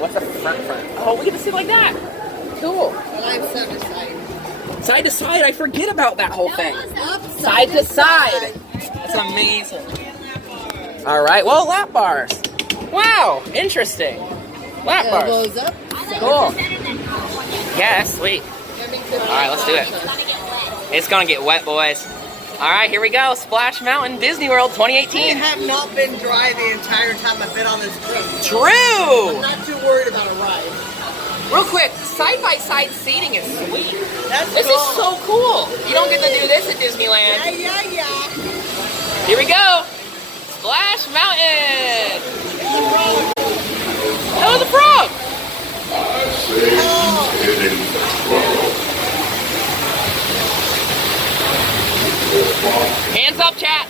What's the front? Oh, we get to sit like that. Cool. But I'm side to side. Side to side, I forget about that whole thing. Up, Side to side. That's amazing. All right, well, lap bars. Wow, interesting. Lap bars. Elbows up. Cool. Yeah, that's sweet. All right, let's do it. It's gonna get wet, boys. All right, here we go. Splash Mountain, Disney World, 2018. I have not been dry the entire time I've been on this trip. True. I'm not too worried about a ride. Real quick, side-by-side seating is sweet. That's This cool. is so cool. You don't get to do this at Disneyland. Yeah. Here we go. Splash Mountain. That was a frog. Hands up, chat.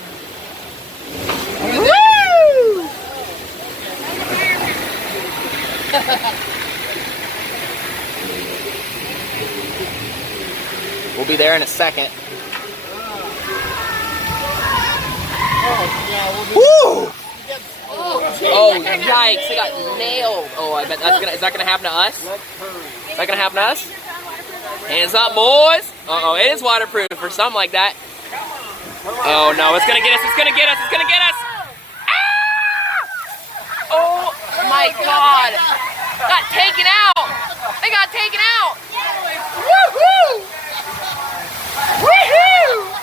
Woo! We'll be there in a second. Woo! Oh, yikes, they got nailed. Oh, I bet is that gonna happen to us? Is that gonna happen to us? Hands up, boys. Uh-oh, it is waterproof or something like that. Oh no, it's gonna get us, it's gonna get us, it's gonna get us! Ah! Oh my god! Got taken out! They got taken out! Woohoo! Woohoo!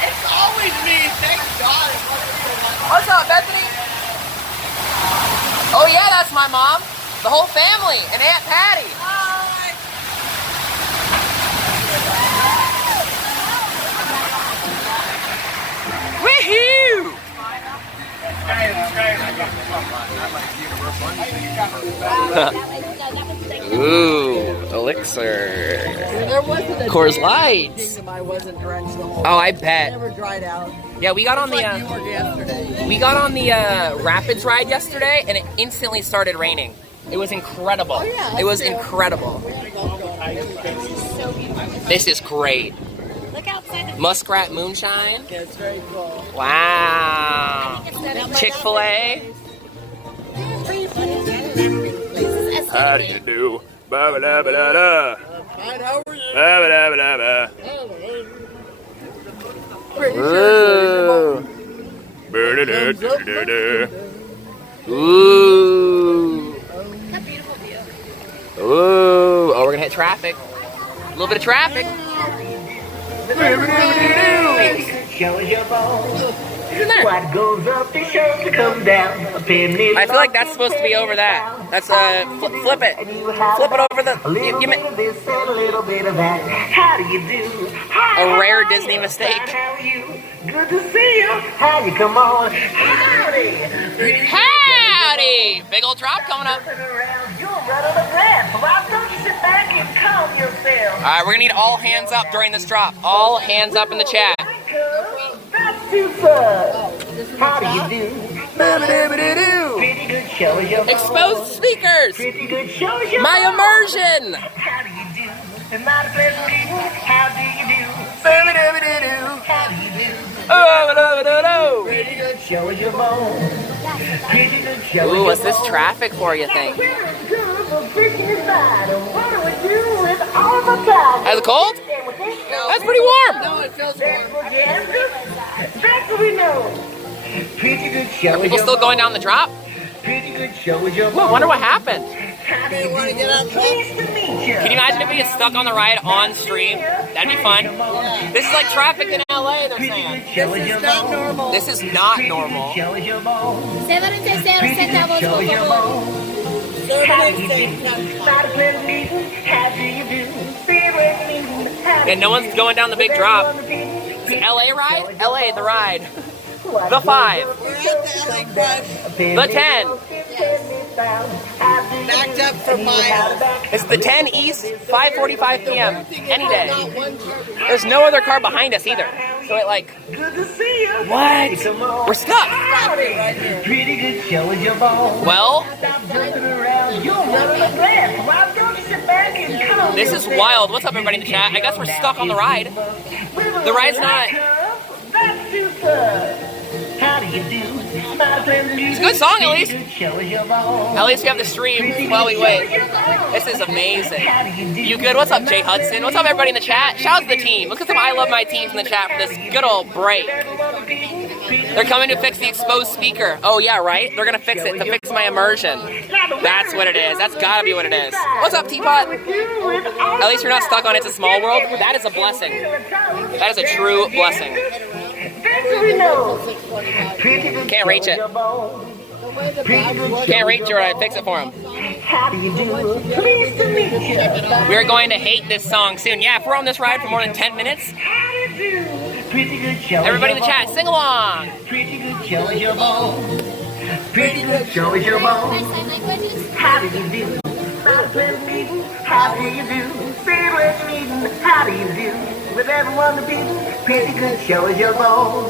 It's always me. Thank God. What's up, Bethany? Oh yeah, that's my mom. The whole family and Aunt Patty. Woohoo! Ooh, elixir. There wasn't a Coors Lights. kingdom I wasn't drenched the whole Oh, I time. bet. Never dried out. Yeah, we got on Like you the were yesterday. Rapids ride yesterday, and it instantly started raining. It was incredible. Oh, yeah, it was that's true. incredible. We had to go. This is great. Look outside the Muskrat moonshine. Yeah, it's very cool. Wow. Chick-fil-A. How do you do? Ba-ba-da-ba-da-da. Fine, how are you? Ba-ba-da-ba-da-ba. Pretty sure Ooh. Ba-da-da-da-da-da. Ooh. Ooh. Oh, we're gonna hit traffic. A little bit of traffic. What goes up is sure to come down. I feel like that's supposed to be over that. That's flip it. Flip it over the. A little bit of this and a little bit of that. How do you do? A rare Disney mistake. How are you? Good to see you. How you come on? Howdy. Howdy! Big old drop coming up. You're running a breath. Why don't you sit back and calm yourself? All right, we're gonna need all hands up during this drop. All hands up in the chat. That's super. How do you do? Pretty good show is your Exposed speakers. Pretty good show is your My immersion. How do you do? And my pleasant people, how do you do? How do you do? Pretty good show is your bone. Pretty good show is Ooh, your what's this bone. traffic for, you think? We're good for freaking aside. And what do we do with all of our time? Is it cold? That's pretty warm. No, it feels That's warm. what you answer. That's what we know. Pretty good show is People your still going bone. down the drop? Pretty good show is your Ooh, I wonder what happened. How do you want to get on top? Pleased to meet you. Can you imagine if we get stuck on the ride on stream? That'd be fun. This is like traffic in LA, they're saying. This is not normal. This is not normal. Show is your bone. 76 centavos, Show por is your favor. bone. Serve How it do you next do? time. Not a pleasant meeting. How do you do? Favorite meeting. How do And no you one's do? going down the big drop. It's LA ride? LA, the ride. The 5. We're at the LA Crush. The 10. Backed up for miles. It's the 10 East, 5:45 p.m. Any day. Not one car. There's no other car behind us either. So it like, Good to see you. what? Come on. We're stuck. Right here. Pretty good show is your bone. Well, Stop jumping around. You're running a breath. Why don't you sit back and calm this is wild. What's up, everybody in the chat? I guess we're stuck on the ride. The ride's not. That's super. How do you do? It's a good song, at least. At least we have the stream while we wait. This is amazing. You good? What's up, Jay Hudson? What's up, everybody in the chat? Shout out to the team. Look at some I Love My Teams in the chat for this good old break. They're coming to fix the exposed speaker. Oh, yeah, right? They're going to fix it to fix my immersion. That's what it is. That's got to be what it is. What's up, Teapot? At least you're not stuck on It's a Small World. That is a blessing. That is a true blessing. Can't reach it. Can't reach it right. Fix it for him. We're going to hate this song soon. Yeah, if we're on this ride for more than 10 minutes. Everybody in the chat, sing along. Pretty good show is your bone. Pretty good show is your bone. How do you do? How do you do? Favorite meeting, how do you do? With everyone to be, pretty good show is your bone.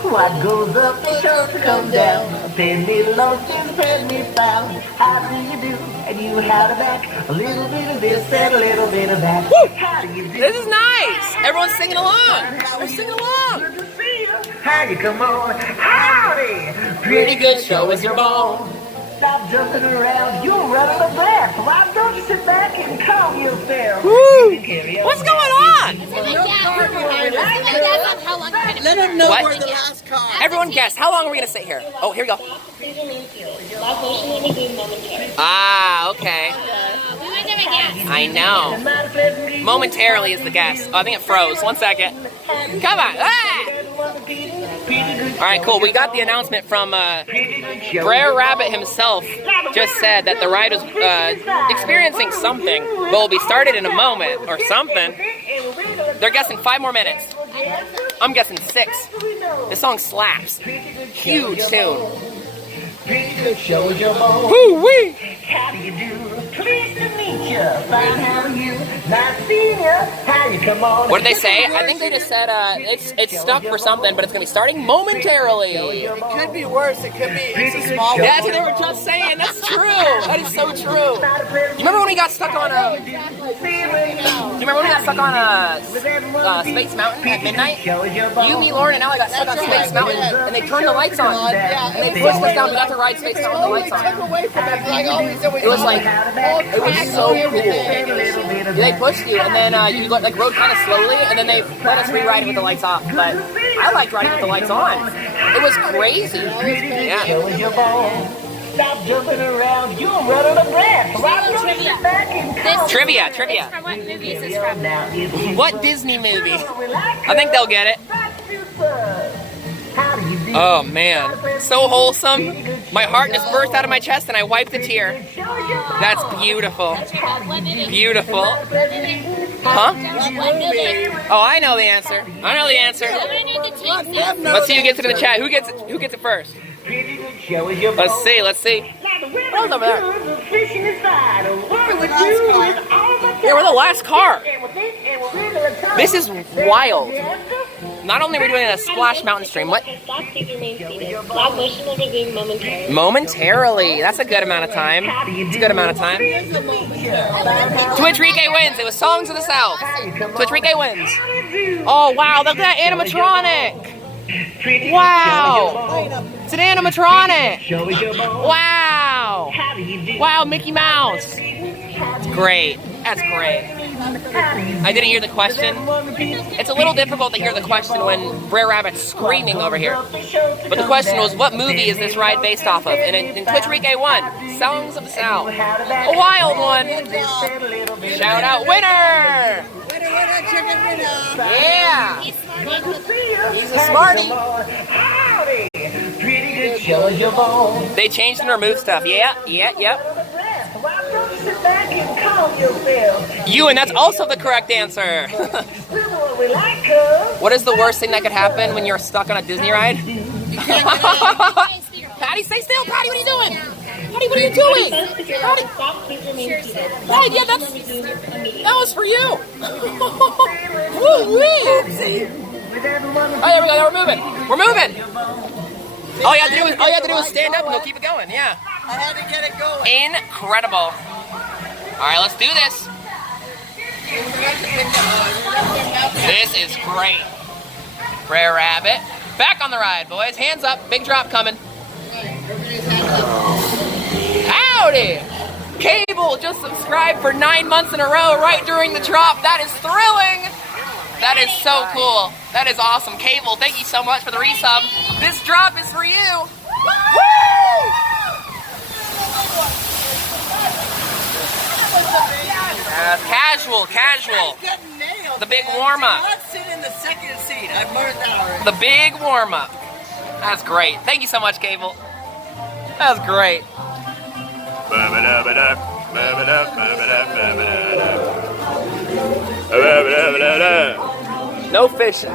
What goes up is sure to come down. Pay me low, just pay me found. How do you do? And you have it back. A little bit of this and a little bit of that. Woo! How do you do? This is nice. Everyone's singing along. They're singing along. How you come on? Howdy! Pretty good show is your bone. Stop jumping around. You're running a breath. Why don't you sit back and calm yourself? Woo! What's going on? Let them know What? where the last car. Everyone guess. How long are we going to sit here? Oh, here we go. Ah, okay. I know. Momentarily is the guess. Oh, I think it froze. 1 second. Come on. Ah! All right, cool. We got the announcement from Brer Rabbit himself. Just said that the ride was experiencing something, but will be started in a moment or something. They're guessing 5 more minutes. I'm guessing 6. This song slaps. Huge tune. Woo-wee! How do you do? Pleased to meet you. Fine, how are you? Nice seeing you. How you come on? What did they say? I think they just said it's stuck for something, but it's going to be starting momentarily. It could be worse. It could be It's a Small World. That's what they were just saying. That's true. That is so true. You remember when we got stuck on Do you remember when we got stuck on Space Mountain at midnight? You, me, Lauren, and Allie got stuck on Space Mountain, and they turned the lights on, and they pushed us down. We got to ride Space Mountain with the lights on. It was like, it was so cool. They pushed you, and then you like rode kind of slowly, and then they let us re-ride it with the lights off. But I liked riding with the lights on. It was crazy. Yeah. Stop jumping around. You're running a breath. Trivia. From what movie is this from? What Disney movie? I think they'll get it. Oh man, so wholesome. My heart just burst out of my chest and I wiped a tear. That's beautiful. Beautiful. Huh? Oh, I know the answer. I know the answer. Let's see who gets it in the chat. Who gets it first? Let's see. What was over there? Yeah, we're the last car. This is wild. Not only are we doing a Splash Mountain stream, what? Momentarily. That's a good amount of time. It's a good amount of time. Twitch Rike wins. It was Songs of the South. Twitch Rike wins. Oh, wow. Look at that animatronic. Wow. It's an animatronic. Wow. Wow, Mickey Mouse. It's great. That's great. I didn't hear the question. It's a little difficult to hear the question when Brer Rabbit's screaming over here. But the question was, what movie is this ride based off of? And in Twitch Rike won. Songs of the South. A wild one. Shout out winner. Winner, chicken dinner. Yeah. He's a smarty. They changed and removed stuff. Yeah. You, and that's also the correct answer. What is the worst thing that could happen when you're stuck on a Disney ride? Patty, stay still. Patty, what are you doing? Patty, what are you doing? Patty, yeah, that was for you. Woo-wee. Oh, there we go. We're moving. All you have to do is stand up and we'll keep it going. Yeah. I had to get it going. Incredible. All right, let's do this. This is great. Brer Rabbit. Back on the ride, boys. Hands up. Big drop coming. Howdy! Cable just subscribed for 9 months in a row right during the drop. That is thrilling. That is so cool. That is awesome. Cable, thank you so much for the resub. This drop is for you. Woo! Casual. The big warm-up. Let's sit in the second seat. I've learned that already. The big warm-up. That's great. Thank you so much, Cable. That was great. No fishing.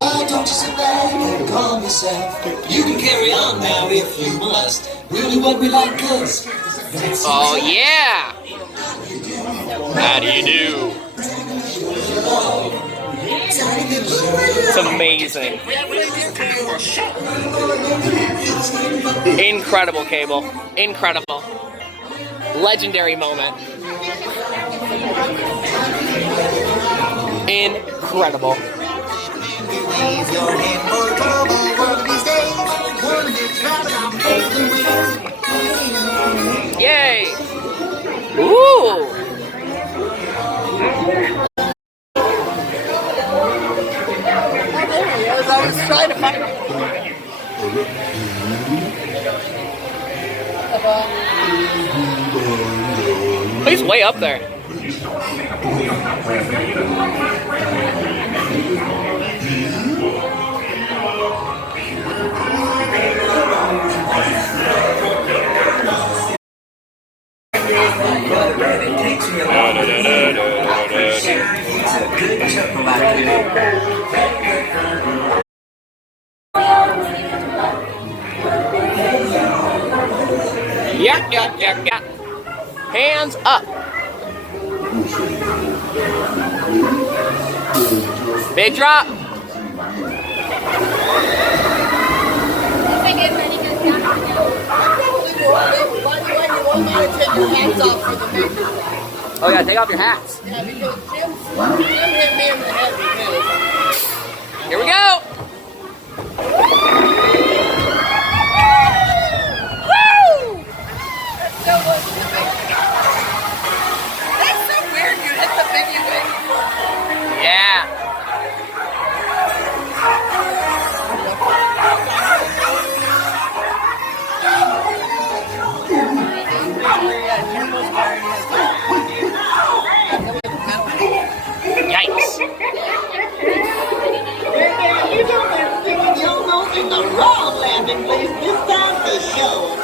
Why don't you sit back and calm yourself? You can carry on now if you must. Really what we like us. Oh yeah! How do you do? It's amazing. Incredible, Cable. Incredible. Legendary moment. Incredible. Yay! Ooh! I was trying to find He's way up there. Yeah. Hands up. Big drop. Oh yeah, take off your hats. Yeah, because Jim hit me in the head because Here we go. that's so weird. You hit the thing you hit. Yeah. Yikes. You don't have singing your nose in the wrong landing place this time for sure.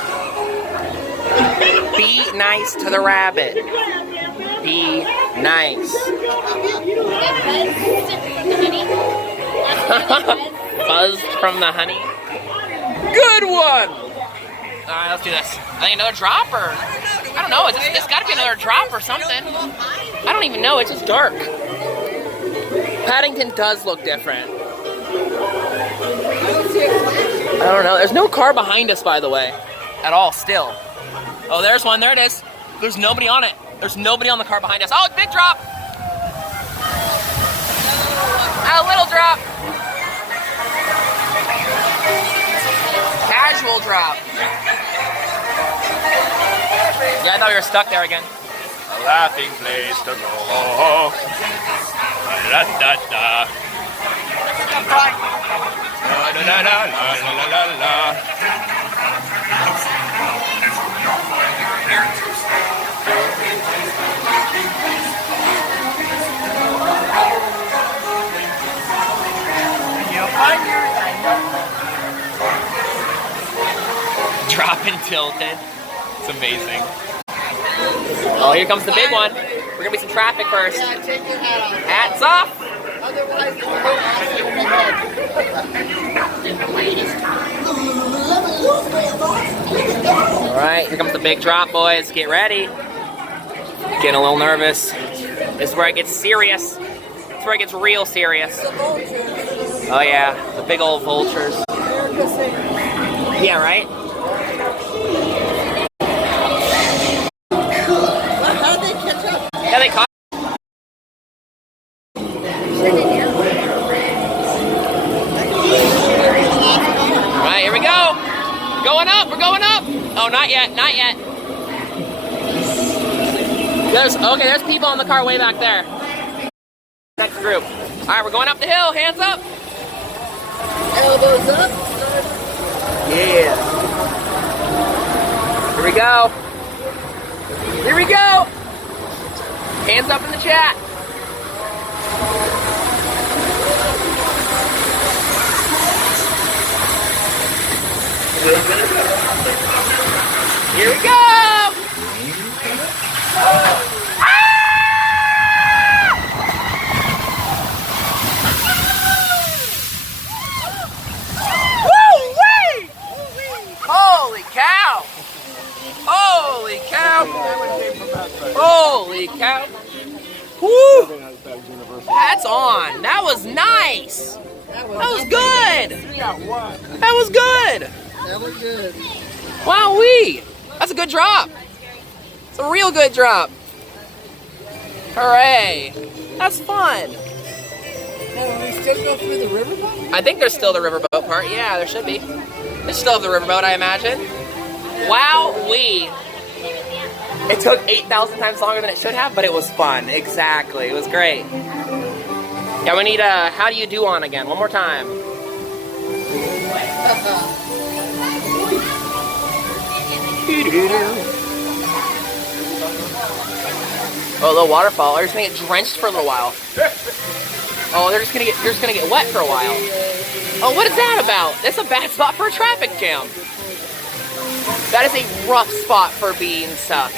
Be nice to the rabbit. Be nice. Buzzed from the honey. Good one. All right, let's do this. I think another drop or I don't know. It's got to be another drop or something. I don't even know. It's just dark. Paddington does look different. I don't know. There's no car behind us, by the way, at all. Still. Oh, there's one. There it is. There's nobody on it. There's nobody on the car behind us. Oh, big drop. A little drop. Casual drop. Yeah, I thought we were stuck there again. A laughing place to go. La da da. La da da da la la la la. Drop and tilted. It's amazing. Oh, here comes the big one. We're gonna be some traffic first. Yeah, take your hat off. Hats off. Otherwise, it will hurt All right, here comes the big drop, boys. Get ready. Getting a little nervous. This is where it gets serious. This is where it gets real serious. Oh yeah, the big old vultures. Yeah, right? How did they catch up? Yeah, they caught. going up. We're going up. Oh, not yet. Not yet. There's people in the car way back there. Next group. All right, we're going up the hill. Hands up. Elbows up. Yeah. Here we go. Here we go. Hands up in the chat. Here we go. Woo-wee! Holy cow! Holy cow! Holy cow! Woo! That's on. That was nice. That was good. That was good. That was good. Wowee! That's a good drop. It's a real good drop. Hooray! That's fun. Now, we still go through the riverboat? I think there's still the riverboat part. Yeah, there should be. There's still the riverboat, I imagine. Wowee! It took 8,000 times longer than it should have, but it was fun. Exactly. It was great. Yeah, we need a how do you do on again. One more time. Oh, a little waterfall. They're just gonna get drenched for a little while. Oh, you're just gonna get wet for a while. Oh, what is that about? That's a bad spot for a traffic jam. That is a rough spot for being stuck.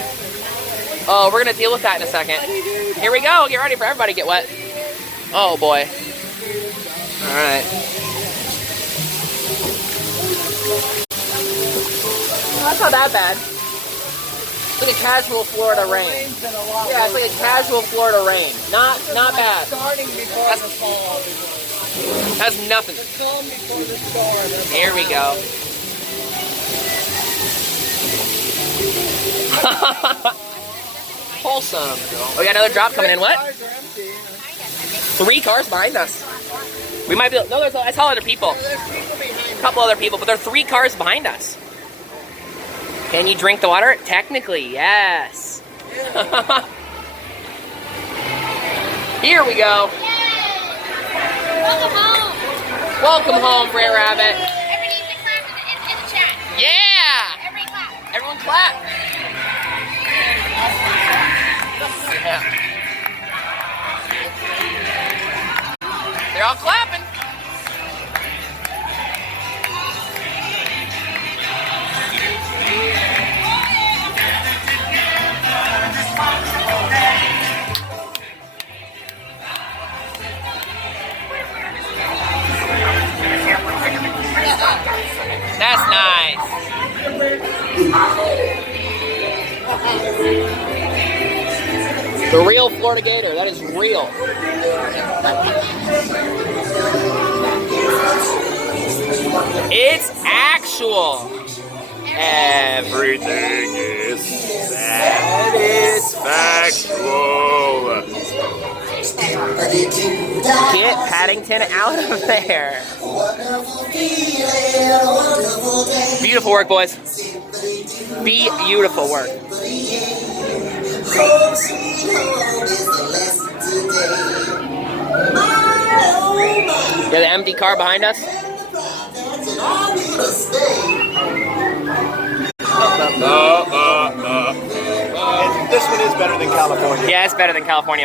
Oh, we're gonna deal with that in a second. Here we go. Get ready for everybody to get wet. Oh boy. All right. That's not that bad. It's like a casual Florida rain. Yeah, it's like a casual Florida rain. Not bad. Starting before the fall. That's nothing. The calm before the storm. Here we go. Wholesome. Oh, we got another drop coming in. What? 3 cars behind us. We might be. No, I saw other people. A couple other people, but there are 3 cars behind us. Can you drink the water? Technically, yes. Here we go. Welcome home. Welcome home, Brer Rabbit. Everybody needs to clap in the chat. Yeah. Everybody clap. Everyone clap. Yeah. They're all clapping. That's nice. The real Florida Gator. That is real. It's actual. Everything is satisfactual. Get Paddington out of there. Beautiful work, boys. Beautiful work. Yeah, the empty car behind us. This one is better than California. Yeah, it's better than California for